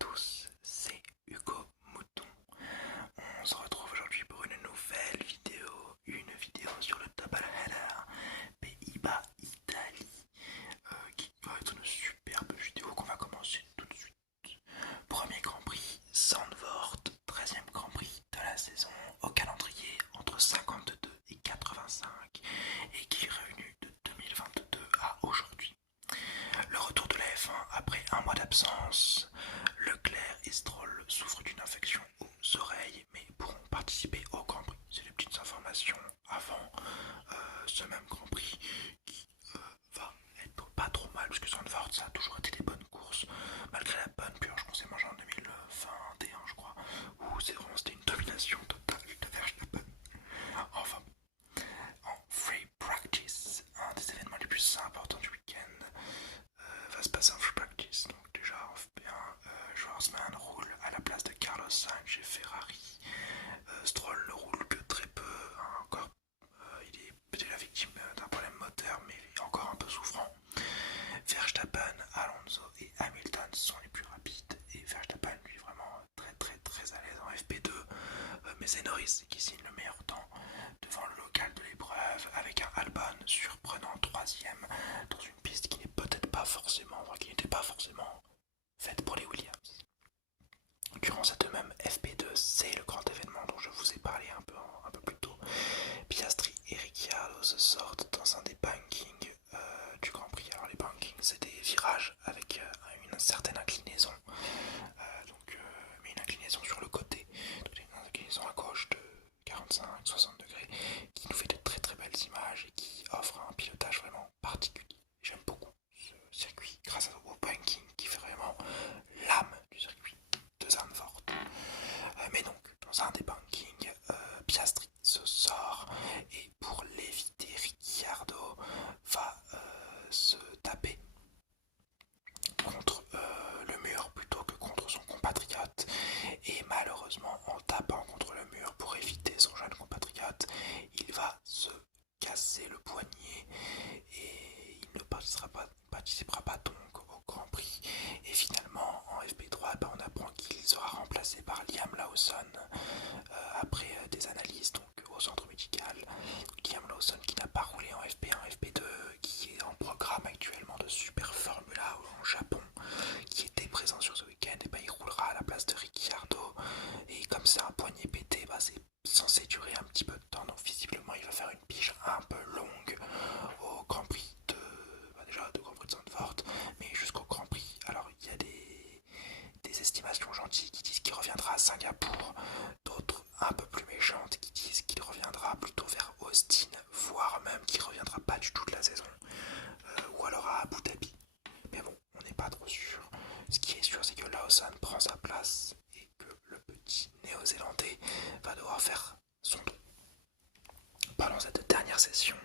tous, c'est Hugo Mouton. On se retrouve aujourd'hui pour une nouvelle vidéo, sur le double header Pays-Bas-Italie, qui va être une superbe vidéo qu'on va commencer tout de suite. Premier Grand Prix, Zandvoort, 13e Grand Prix de la saison, au calendrier entre 52 et 85, et qui est revenu de 2022 à aujourd'hui. Le retour de la F1 après un mois d'absence. Leclerc et Stroll souffrent d'une infection aux oreilles mais pourront participer au Grand Prix. C'est des petites informations avant ce même Grand Prix qui va être pas trop mal puisque Zandvoort ça a toujours été des bonnes courses malgré la bonne purge qu'on s'est mangé en 2021 je crois où c'était une domination totale de Verstappen. Enfin, en free practice, un des événements les plus importants du week-end va se passer en free practice. Donc déjà en FP1, Schwarzman roule à la place de Carlos Sainz chez Ferrari. Stroll ne roule que très peu, hein, encore il est peut-être la victime d'un problème moteur mais il est encore un peu souffrant. Verstappen, Alonso et Hamilton sont les plus rapides et Verstappen lui est vraiment très à l'aise en FP2, mais c'est Norris qui signe le meilleur temps devant le local de l'épreuve avec un Albon surprenant 3ème dans une piste qui n'est peut-être pas forcément, qui n'était pas forcément faite pour les Williams. Durant cette même FP2, c'est le grand événement dont je vous ai parlé un peu plus tôt. Piastri et Ricciardo se sortent dans un des bankings du Grand Prix. Alors les bankings, c'est des virages avec une certaine inclinaison, mais une inclinaison sur le côté, donc une inclinaison à gauche de 45-60 degrés, qui nous fait de très belles images et qui offre un pilotage vraiment particulier. J'aime beaucoup ce circuit grâce au banking qui fait vraiment l'âme du circuit de Zandvoort. Mais donc, dans un des bankings, Piastri se sort et pour l'éviter, Ricciardo va se taper contre le mur plutôt que contre son compatriote. Et malheureusement, en tapant contre le mur pour éviter son jeune compatriote, il va se casser le poignet et il ne participera pas donc au Grand Prix. Et finalement, en FP3, on apprend qu'il sera remplacé par Liam Lawson après des analyses donc, au centre médical. Liam Lawson qui n'a pas roulé en FP1, FP2, qui est en programme actuellement de Super Formula au Japon, qui était présent sur ce week-end, et il roulera à la place de Ricciardo. Et comme c'est un poignet pété, c'est censé durer un petit peu de temps, donc visiblement il va faire une pige un peu longue au Grand Prix déjà de Grand Prix de Zandvoort, mais jusqu'au Grand Prix. Alors il y a des estimations gentilles qui disent qu'il reviendra à Singapour, d'autres un peu plus méchantes qui disent qu'il reviendra plutôt vers Austin, voire même qu'il reviendra pas du tout de la saison, ou alors à Abu Dhabi. Mais bon, on n'est pas trop sûr. Ce qui est sûr, c'est que Lawson prend sa place et que le petit néo-zélandais va devoir faire son dos. Pendant cette dernière session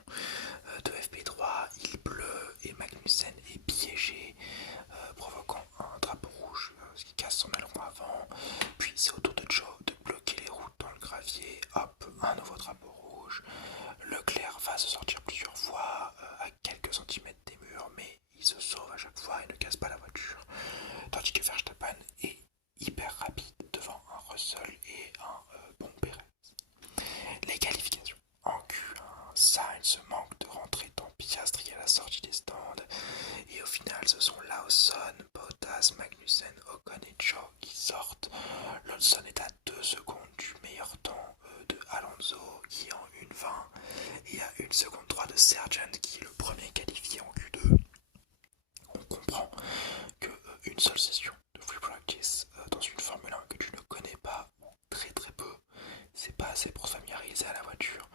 de FP3, il pleut et Magnussen est piégé, provoquant un drapeau rouge, ce qui casse son aileron avant. Puis c'est au tour de Joe de bloquer les routes dans le gravier. Hop, un nouveau drapeau rouge. Leclerc va se sortir plusieurs fois à quelques centimètres des murs, mais il se sauve à chaque fois et ne casse pas la voiture. Tandis que Verstappen est hyper rapide devant un Russell et un bon Perez. Les qualifications. En Q1, Sainz manque de rentrer dans Piastri à la sortie des stands. Et au final, ce sont Lawson, Bottas, Magnussen, Ocon et Joe qui sortent. Lawson est à 2 secondes du meilleur temps de Alonso qui est en 1,20 et à 1 seconde 3 de Sargent qui est le premier qualifié en Q2. On comprend que une seule session de free practice dans une Formule 1 que tu ne connais pas très peu, c'est pas assez pour se familiariser à la voiture.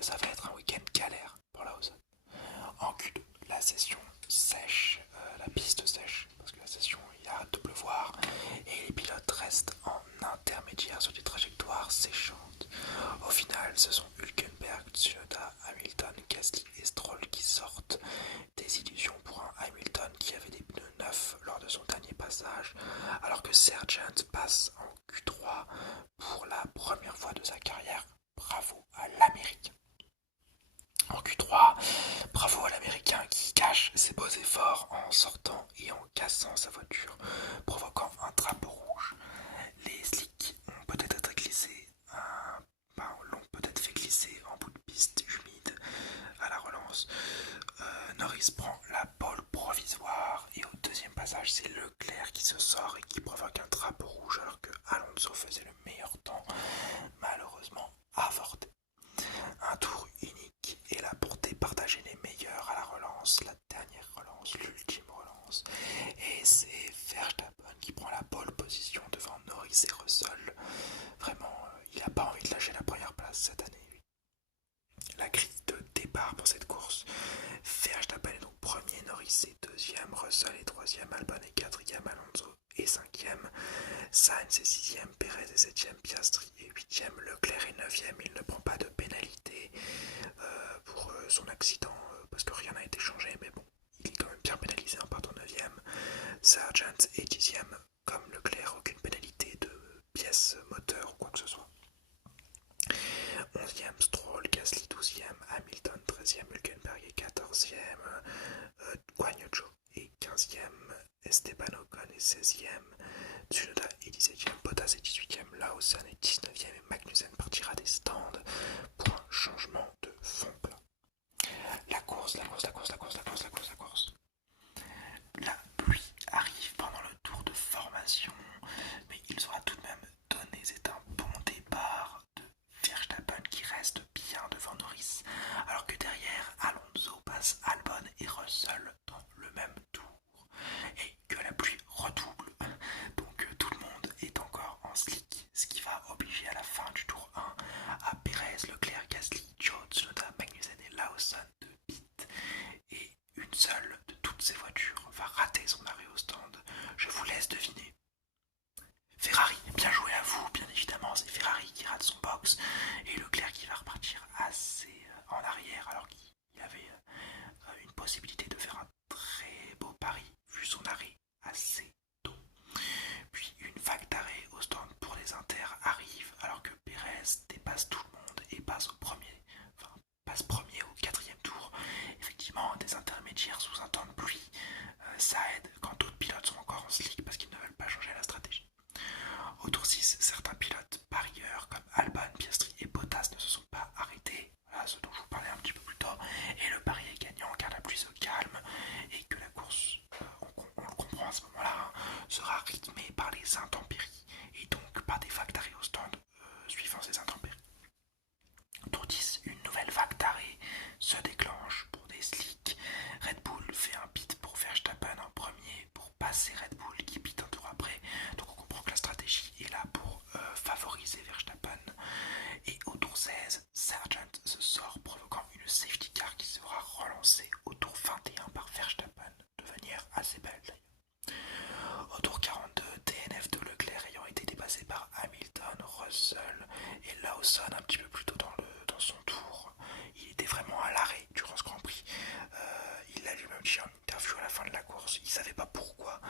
Ça va être un week-end galère pour Lawson. En Q2, la session sèche, la piste sèche, parce que la session il arrête de pleuvoir et les pilotes restent en intermédiaire sur des trajectoires séchantes. Au final, ce sont Hülkenberg, Tsunoda, Hamilton, Gasly et Stroll qui sortent. Des illusions pour un Hamilton qui avait des pneus neufs lors de son dernier passage, alors que Sargent passe en Q3 pour la première fois de sa carrière. Bravo à l'Américain. En Q3, bravo à l'Américain qui cache ses beaux efforts en sortant et en cassant sa voiture, provoquant un drapeau virage, c'est Leclerc qui se sort et qui provoque un drapeau rouge alors que Alonso faisait le meilleur temps, malheureusement avorté. Un tour unique et là pour départager les meilleurs à la relance, la dernière relance, l'ultime relance. Et c'est Verstappen qui prend la pole position devant Norris et Russell. Vraiment, il n'a pas envie de lâcher la première place cette année. La grille de départ pour cette course, Verstappen est donc premier, Norris est deuxième, Russell est troisième, Albon est quatrième, Alonso est cinquième, Sainz est sixième, Perez est septième, Piastri est huitième, Leclerc est neuvième. Il ne prend pas de pénalité pour son accident parce que rien n'a été changé, mais bon, il est quand même bien pénalisé en partant neuvième. Sargent est dixième, comme Leclerc, aucune pénalité de pièces moteur ou quoi que ce soit. 11e, Stroll, Gasly 12e, Hamilton 13e, Hülkenberg est 14e, Guan Yu Zhou est 15e, Esteban Ocon est 16e, Tsunoda est 17e, Bottas est 18e, Lawson est 19e et Magnussen partira des stands pour un changement de fond plat. La course. La pluie arrive pendant le tour de formation, mais il sera tout de même donné. C'est un bon départ de Verstappen qui reste bien devant Norris, alors que derrière, Alonso passe Albon et Russell dans le même tour, et que la pluie redouble. Donc tout le monde est encore en slick, ce qui va obliger à la fin du tour 1 à Perez, Leclerc, Gasly, Zhou, Tsunoda, Magnussen et Lawson de pit. Et une seule de toutes ces voitures va rater son arrêt au stand. Je vous laisse deviner. Ferrari, bien joué à vous, bien évidemment, c'est Ferrari qui rate son box et Leclerc qui va repartir assez en arrière alors qu'il avait une possibilité de faire un très beau pari vu son arrêt assez tôt. Puis une vague d'arrêt au stand pour les inters arrive alors que Perez dépasse tout le monde et passe premier au quatrième tour. Effectivement, des intermédiaires sous un temps de pluie, ça aide quand d'autres pilotes sont encore en slick parce qu'ils ne veulent pas changer la stratégie. Au tour 6, certains pilotes parieurs comme Albon, Piastri et Bottas ne se sont pas arrêtés, voilà ce dont je vous parlais un petit peu plus tôt, et le pari est gagnant car la pluie se calme et que la course, on le comprend à ce moment-là, sera rythmée par les intempéries et donc par des vagues d'arrêt au stand suivant ces intempéries. Tour 10, une nouvelle vague d'arrêt se déclenche pour des slicks. Red Bull fait un pit pour Verstappen en premier pour passer Red Bull qui pit un tour après. Donc on comprend que la stratégie est là pour favoriser Verstappen. Et au tour 16, Sargent se sort provoquant une safety car qui sera relancée au tour 21 par Verstappen de manière assez belle d'ailleurs. Au tour 42, DNF de Leclerc ayant été dépassé par Hamilton, Russell et Lawson un petit peu plus tôt dans son tour. Il était vraiment à l'arrêt durant ce Grand Prix. Il l'a lui-même dit en interview à la fin de la course. Il ne savait pas pourquoi,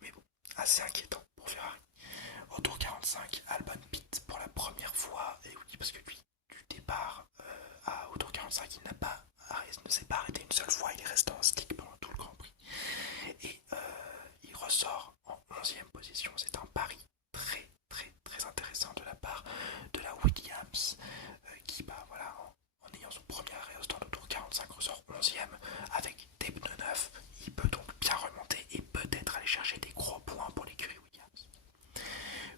mais bon, assez inquiétant pour Ferrari. Au tour 45, Albon pit pour la première fois. Et oui, parce que lui, du départ au tour 45, il ne s'est pas arrêté une seule fois. Il est resté en stick pendant tout le Grand Prix. Et il ressort en 11e position. C'est un pari très intéressant de la part de la Williams qui, en ayant son premier arrêt au stand au tour 45, ressort 11e avec des pneus neufs. Il peut donc bien remonter et peut-être aller chercher des gros points pour l'écurie Williams.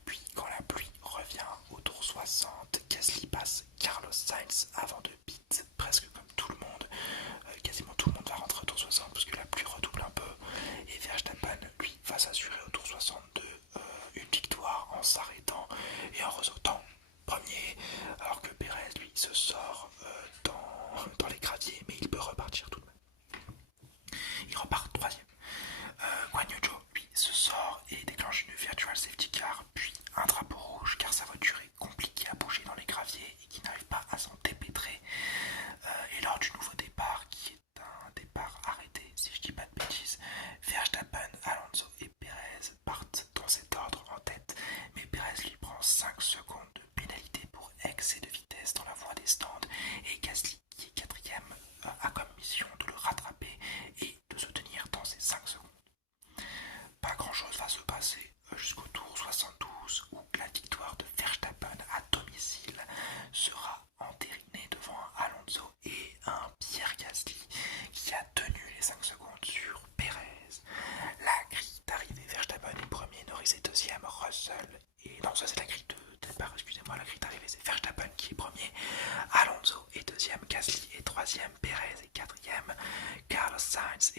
Puis quand la pluie revient au tour 60, Gasly passe Carlos Sainz avant de pit, presque comme tout le monde. Quasiment tout le monde va rentrer au tour 60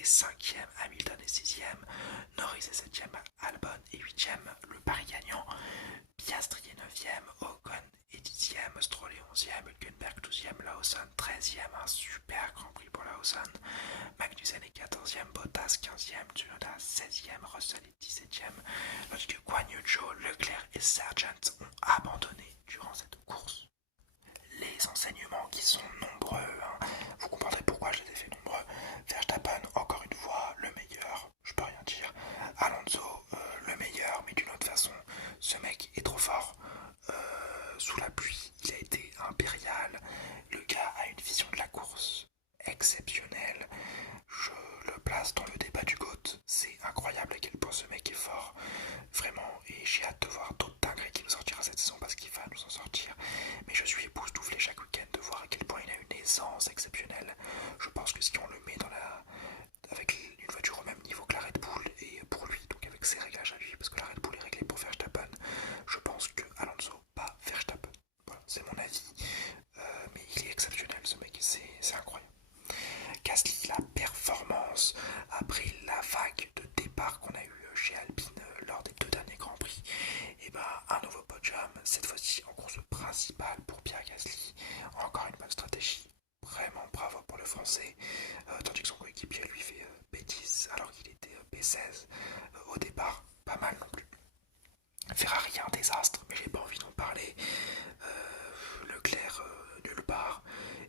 5e, Hamilton est 6e, Norris est 7e, Albon est 8e, le pari gagnant, Piastri est 9e, Ocon est 10e, Stroll est 11e, Hülkenberg 12e, Lawson 13e, un super Grand Prix pour Lawson, Magnussen est 14e, Bottas 15e, Tsunoda 16e, Russell est 17e, tandis que Guan Yu Zhou, Leclerc et Sargent ont abandonné durant cette course. Les enseignements qui sont nombreux, vous comprendrez pourquoi je les ai fait nombreux. Verstappen, encore une fois, le meilleur, je peux rien dire. Alonso, le meilleur, mais d'une autre façon, ce mec est trop fort. Sous la pluie, il a été impérial. Le gars a une vision de la course exceptionnelle. Je le place dans le débat du GOAT. C'est incroyable à quel point ce mec est fort. Vraiment, et j'ai hâte de voir d'autres dingueries qui nous sortira cette saison parce qu'il va nous en sortir. Mais je suis époustouflé chaque week-end de voir à quel point il a une aisance exceptionnelle. Je pense que si on le met avec une voiture au même niveau que la Red Bull et pour lui, donc avec ses réglages à lui, parce que la Red Bull est réglée pour Verstappen, je pense que Alonso bat Verstappen. Voilà, c'est mon avis. Mais il est exceptionnel ce mec, c'est incroyable. Gasly, la performance après la vague de départ qu'on a eu chez Alpine lors des 2 derniers Grands Prix, et un nouveau podium, cette fois-ci en course principale pour Pierre Gasly. Encore une bonne stratégie, vraiment bravo pour le français, tandis que son coéquipier lui fait P10 alors qu'il était P16 au départ, pas mal non plus. Ferrari un désastre, mais j'ai pas envie d'en parler. Leclerc nulle part,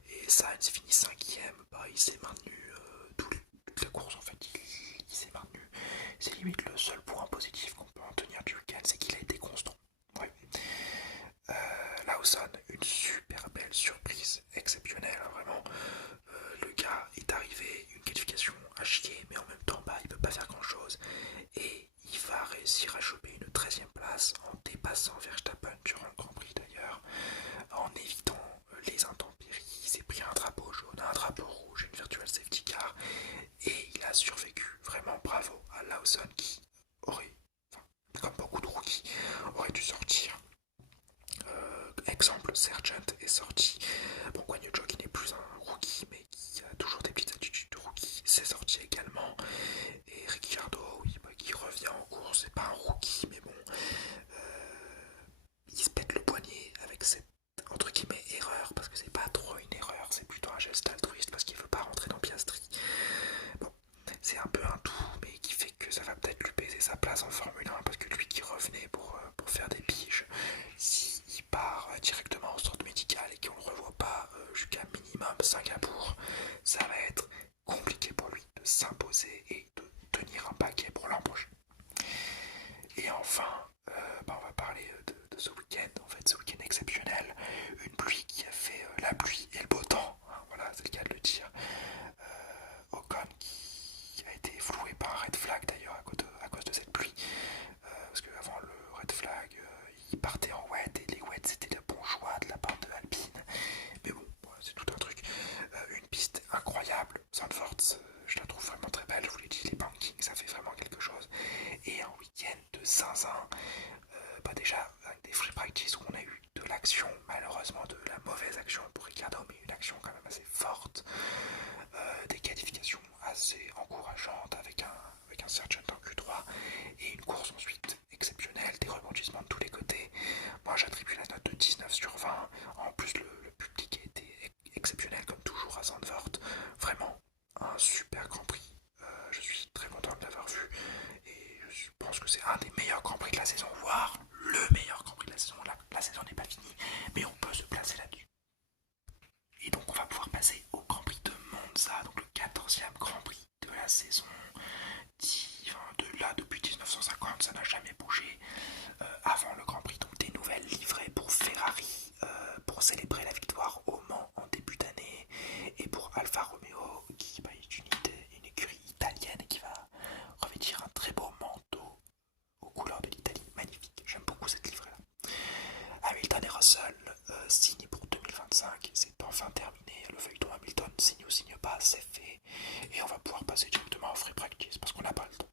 et Sainz finit 5e, il s'est maintenu toute la course en fait, il s'est maintenu. C'est limite le seul point positif qu'on peut en tenir du week-end, c'est qu'il a été constant. Ouais. Lawson, une super belle surprise, exceptionnelle, vraiment. Le gars est arrivé, une qualification à chier, mais en même temps, il peut pas faire grand-chose. Et il va réussir à choper une 13e place en dépassant Verstappen durant le Grand Prix d'ailleurs, en évitant les intempéries. Il s'est pris un drapeau jaune, un drapeau rouge, une virtual safety car, et il a survécu. Vraiment bravo à Lawson qui aurait, comme beaucoup de rookies, aurait dû sortir. Exemple, Sargent est sorti. Bon, Guan Yu Zhou qui n'est plus un rookie, mais qui a toujours des petites attitudes de rookie, c'est sorti également. Et Ricciardo, oui, qui revient en course, c'est pas un rookie, mais bon, il se pète le poignet avec cette entre guillemets erreur, parce que c'est pas trop une erreur, c'est plutôt un geste altruiste parce qu'il veut pas rentrer dans Piastri. Bon, c'est un peu un tout, mais qui fait que ça va peut-être lui baiser sa place en Formule 1, parce que lui qui revenait pour faire des piges, s'il part directement en centre médical et qu'on ne le revoit pas jusqu'à minimum Singapour, ça va être compliqué pour lui de s'imposer et de tenir un paquet pour l'an prochain. Et enfin, on va parler de ce week-end, en fait ce week-end exceptionnel, une pluie qui a fait la pluie et le beau temps, voilà, c'est le cas de le dire. Ocon qui a été floué par un red flag d'ailleurs à cause de cette pluie, parce qu'avant le red flag, il partait en wet et les wets c'était le bon choix de la part de Alpine, mais bon, c'est tout un truc. Une piste incroyable, Zandvoort, je la trouve vraiment très belle, je vous l'ai dit, les bankings ça fait vraiment quelque chose, et un week-end de zinzin, déjà avec des free practice où on a eu de l'action, malheureusement de la mauvaise action pour Ricciardo, mais une action quand même assez forte, des qualifications assez encourageantes avec un Sargent en Q3 et une course ensuite exceptionnelle, des rebondissements de tous les côtés. Moi j'attribue la note de 19 sur 20, en plus le public a été exceptionnel comme toujours à Zandvoort, vraiment un super Grand Prix, je suis très content de l'avoir vu et je pense que c'est un des meilleurs Grands Prix de la saison, voire le meilleur Grand Prix de la saison. La saison n'est pas finie, mais on peut se placer là-dessus. Et donc on va pouvoir passer au Grand Prix de Monza, donc le 14e Grand Prix de la saison. De là, depuis 1950, ça n'a jamais bougé. Avant le Grand Prix, donc des nouvelles livrées pour Ferrari pour célébrer la victoire au Mans en début d'année, et pour Alfa Romeo qui est une écurie italienne qui va revêtir un très beau manteau aux couleurs de l'Italie, magnifique, j'aime beaucoup cette livrée là. Hamilton et Russell signent pour 2025, c'est enfin terminé, le feuilleton Hamilton signe ou signe pas, c'est fait, et on va pouvoir passer directement en free practice parce qu'on n'a pas le temps.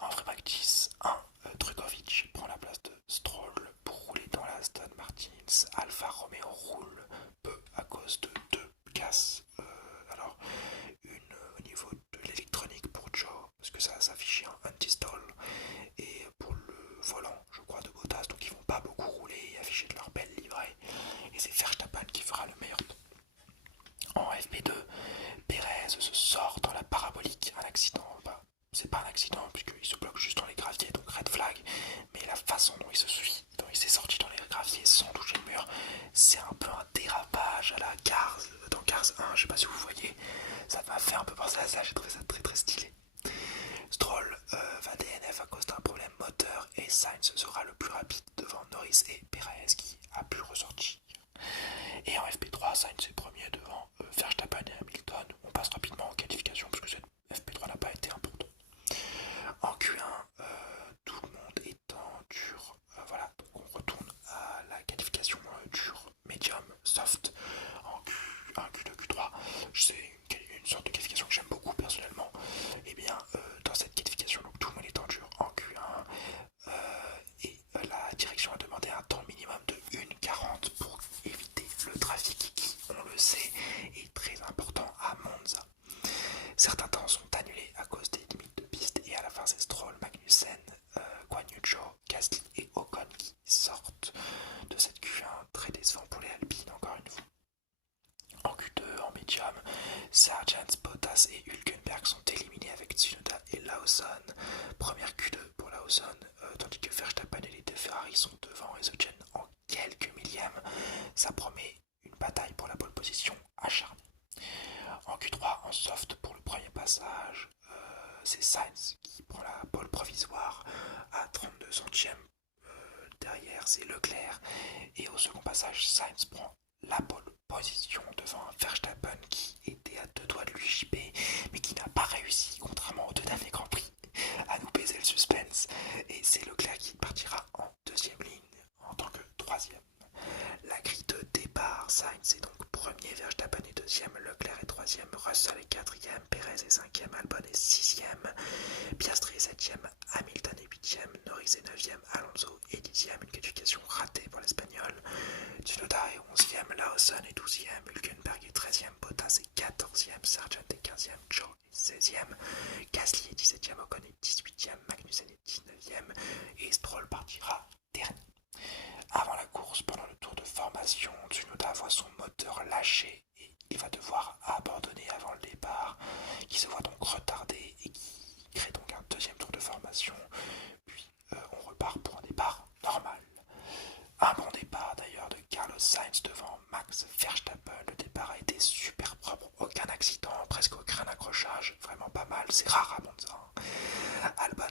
En free practice, un sais pas si vous voyez, ça m'a fait un peu penser à ça, j'ai trouvé ça très très stylé. Stroll va DNF à cause d'un problème moteur et Sainz sera le plus rapide devant Norris et Perez qui a pu ressortir. Et en FP3, Sainz est premier devant Verstappen et Hamilton. On passe rapidement en qualification puisque cette FP3 n'a pas été importante. En Q1, tout le monde est en dur. Voilà, donc on retourne à la qualification dur, medium, soft en Q1, Q2, Q3. C'est une sorte de qualification que j'aime beaucoup personnellement. Et bien, dans cette qualification, donc tout le monde est en dur en Q1. Et la direction a demandé un temps minimum de 1,40 pour éviter le trafic qui, on le sait, est très important à Monza. Certains temps sont annulés à cause des limites de piste et à la fin c'est Stroll, Magnussen, Guan Yu Zhou, Gasly et Ocon qui sortent de cette Q1, très décevant pour les Alpines encore une fois. En Q2, en médium, Sargent, Bottas et Hülkenberg sont éliminés avec Tsunoda et Lawson. Première Q2 pour Lawson, tandis que Verstappen et les deux Ferrari sont devant et se tiennent en quelques millièmes. Ça promet une bataille pour la pole position acharnée. En Q3, en soft pour le premier passage, c'est Sainz qui prend la pole provisoire à 32 centièmes. Derrière, c'est Leclerc. Et au second passage, Sainz prend la pole position devant Verstappen qui était à deux doigts de lui chipper, mais qui n'a pas réussi, contrairement aux deux derniers Grands Prix, à nous baiser le suspense. Et c'est Leclerc qui partira en deuxième ligne en tant que troisième. La grille de départ, Sainz est donc premier, Verstappen est deuxième, Leclerc est troisième, Russell est quatrième, Perez est cinquième, Albon est sixième, Piastri est septième, Hamilton est huitième, Norris est neuvième, Alonso est dixième, une qualification ratée pour l'Espagnol, Tsunoda est onzième, Lawson est douzième, Hülkenberg est treizième, Bottas est quatorzième, Sargent est quinzième, Zhou est seizième, Gasly est dix-septième, Ocon est dix-huitième, Magnussen est dix-neuvième et Stroll partira dernier. Avant la course, pendant le tour de formation, Tsunoda voit son moteur lâcher et il va devoir abandonner avant le départ, qui se voit donc retardé et qui crée donc un deuxième tour de formation. Puis on repart pour un départ normal. Un bon départ d'ailleurs de Carlos Sainz devant Max Verstappen. Le départ a été super propre, aucun accident, presque aucun accrochage, vraiment pas mal, c'est rare à Monza. Albon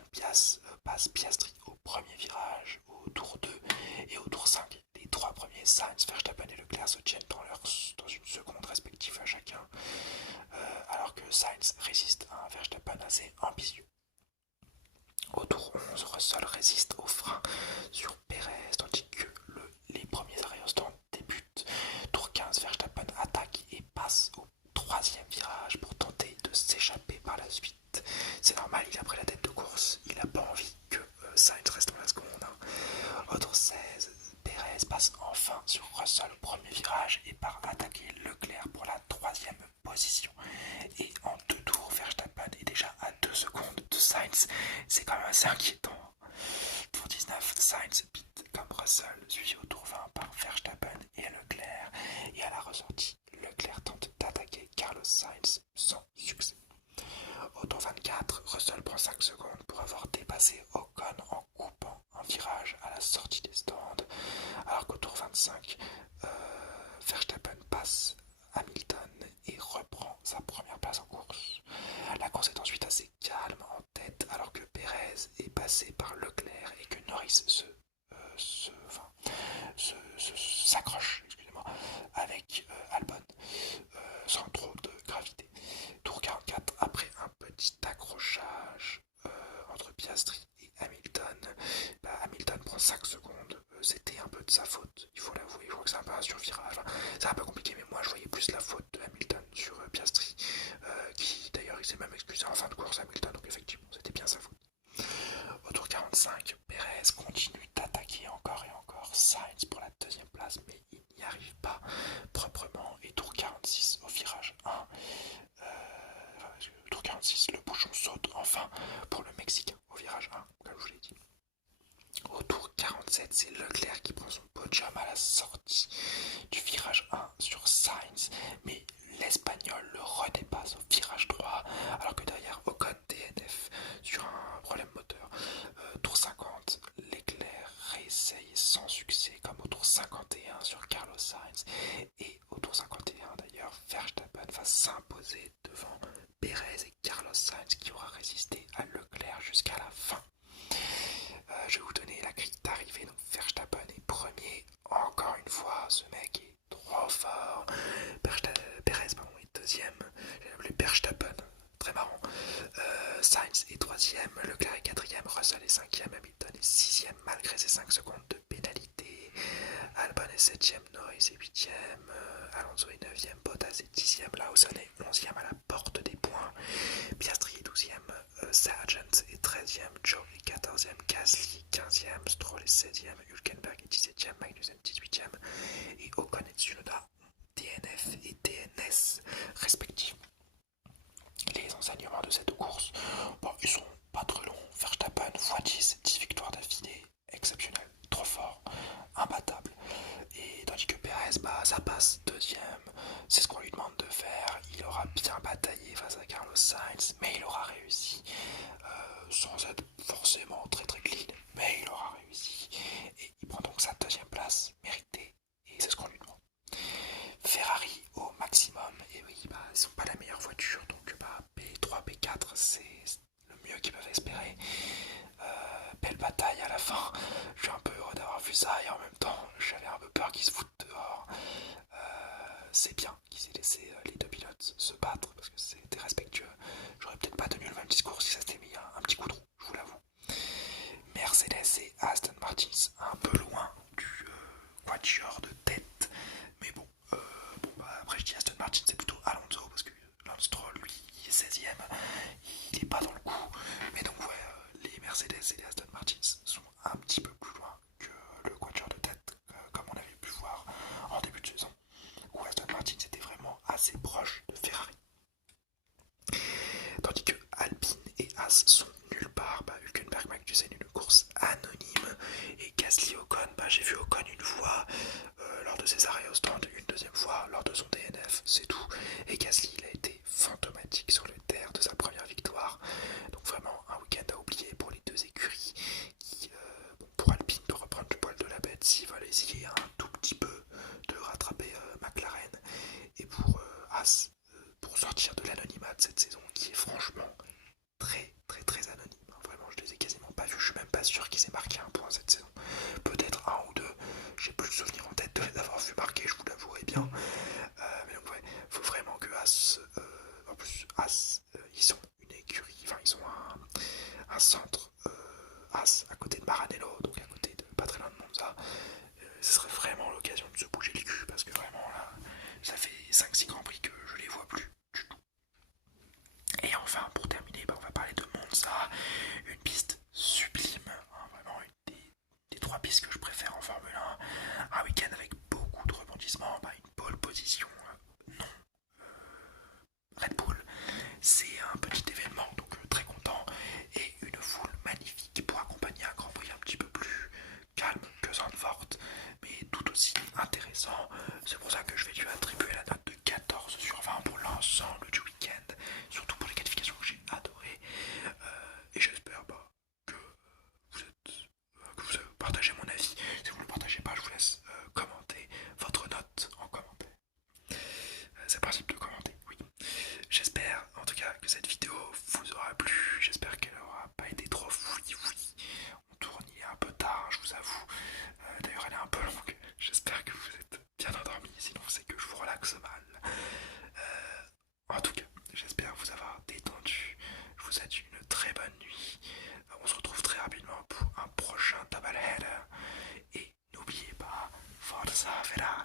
passe Piastri au premier virage, au tour 2 et au tour 5. Les trois premiers, Sainz, Verstappen et Leclerc, se tiennent dans une seconde respective à chacun, alors que Sainz résiste à un Verstappen assez ambitieux. Au tour 11, Russell résiste au frein sur Perez, tandis que les premiers arrêts au stand débutent. Tour 15, Verstappen attaque et passe au troisième virage pour tenter de s'échapper par la suite. C'est normal, il a pris la tête de course, il n'a pas envie que Sainz reste dans la seconde. Au tour 16, Perez passe enfin sur Russell au premier virage et part attaquer Leclerc pour la troisième position. Et en deux tours, Verstappen est déjà à 2 secondes de Sainz, c'est quand même assez inquiétant. Tour 19, Sainz pit comme Russell, suivi au tour 20 par Verstappen et Leclerc. Et à la ressortie, Leclerc tente d'attaquer Carlos Sainz sans succès. Au tour 24, Russell prend 5 secondes pour avoir dépassé Ocon en coupant un virage à la sortie des stands, alors qu'au tour 25, Verstappen passe Hamilton et reprend sa première place en course. La course est ensuite assez calme en tête, alors que Perez est passé par Leclerc et que Norris s'accroche avec Albon sans trop de gravité. Tour 44, après un petit accrochage entre Piastri et Hamilton, Hamilton prend 5 secondes, c'était un peu de sa faute, il faut l'avouer, je crois que c'est un peu un survirage, c'est un peu compliqué, mais moi je voyais plus la faute de Hamilton sur Piastri, qui d'ailleurs il s'est même excusé en fin de course Hamilton, donc effectivement c'était bien sa faute. Au tour 45, Perez continue d'attaquer encore et encore Sainz pour la deuxième place, mais il n'y arrive pas proprement. Et tour 46, au virage 1, tour 46, le bouchon saute enfin pour le Mexicain au virage 1, comme je vous l'ai dit. Au tour 47, c'est Leclerc qui prend son podium à la sortie du virage 1 sur Sainz, mais l'Espagnol le redépasse au virage 3, alors que derrière Ocon DNF sur un problème moteur. Tour 50, Leclerc réessaye sans succès, comme au tour 51 sur Carlos Sainz, et au tour 51 d'ailleurs, Verstappen va 7ème, Norris est 8ème, Alonso est 9ème, Bottas est 10ème, Lawson est 11ème à la porte des points, Piastri est 12ème, Sargent est 13ème, Joe est 14ème, Gasly 15ème, Stroll est 16ème, Hülkenberg est 17ème, Magnussen 18ème et Ocon et Tsunoda DNF et DNS respectivement. Les enseignements de cette course, bon, ils sont pas très longs. Verstappen x 10 victoires d'affilée, exceptionnel, trop fort, imbattable. Et tandis que Perez, ça passe deuxième, c'est ce qu'on lui demande de faire. Il aura bien bataillé face à Carlos Sainz, mais il aura réussi, sans être forcément très très clean, mais il aura réussi. Et il prend donc sa deuxième place méritée, et c'est ce qu'on lui demande. Ferrari au maximum, et oui, ils sont pas la meilleure voiture, donc P3, P4, c'est le mieux qu'ils peuvent espérer. Belle bataille à la fin, je suis un peu heureux d'avoir vu ça, et en même temps, j'avais un peu peur qu'ils se foutent dehors. C'est bien qu'ils aient laissé les deux pilotes se battre, parce que c'était respectueux. J'aurais peut-être pas tenu le même discours si ça s'était mis un petit coup de roue, je vous l'avoue. Mercedes et Aston Martin, un peu loin du quatuor de tête, mais bon, après je dis Aston Martin, c'est plutôt Alonso, parce que Lance Stroll, lui, il est 16ème, il est pas dans le coup, mais donc ouais, les Mercedes et les Aston Martin sont un petit peu plus loin que le quatuor de tête, comme on avait pu voir en début de saison, où Aston Martin était vraiment assez proche de Ferrari. Tandis que Alpine et As sont nulle part, Hülkenberg Magnussen une course anonyme, et Gasly Ocon, j'ai vu Ocon une fois lors de ses arrêts au stand, une deuxième fois lors de son DNF, c'est tout. Et Gasly, il a été fantomatique sur le terre de sa première victoire, donc vraiment un week-end à oublier pour les deux écuries qui, pour Alpine, peut reprendre du poil de la bête s'ils veulent essayer un tout petit peu de rattraper McLaren, et pour As, pour sortir de l'anonymat de cette saison qui est franchement très très très anonyme. Vraiment, je les ai quasiment pas vus, je suis même pas sûr qu'ils aient marqué un point cette saison. Peut-être un ou deux, j'ai plus le souvenir en tête de les avoir vus marquer, je vous l'avouerai bien. Mais donc ouais, faut vraiment que As, en plus As, ils ont une écurie, enfin ils ont un centre As à côté de Maranello, donc à côté de pas très loin de Monza. Ce serait vraiment l'occasion de se bouger les culs, parce que vraiment là, ça fait 5-6 grands prix que je les vois plus du tout. Et enfin, pour terminer, on va parler de Monza, une piste sublime, vraiment une des trois pistes que je préfère en Formule 1. Un week-end avec beaucoup de rebondissements, une pole position non Red Bull, c'est un petit événement, donc très content, et une foule magnifique pour accompagner un Grand Prix un petit peu plus calme que Zandvoort, mais tout aussi intéressant. C'est pour ça que je vais lui attribuer la note de 14 sur 20 pour l'ensemble du week-end, surtout pour les qualifications que j'ai adorées. Et j'espère que vous partagez mon avis. Si vous ne le partagez pas, je vous laisse commenter votre note en commentaire. C'est le principe de commenter, oui. J'espère en tout cas que cette vidéo vous aura plu. J'espère qu'elle n'aura pas été trop fouillis. On tourne, il est un peu tard, je vous avoue. D'ailleurs, elle est un peu longue. J'espère que vous êtes bien endormis, sinon c'est que je vous relaxe mal. En tout cas, j'espère vous avoir détendu. Je vous souhaite une très bonne nuit. On se retrouve très rapidement pour un prochain double header. Et n'oubliez pas, Forza Ferrari.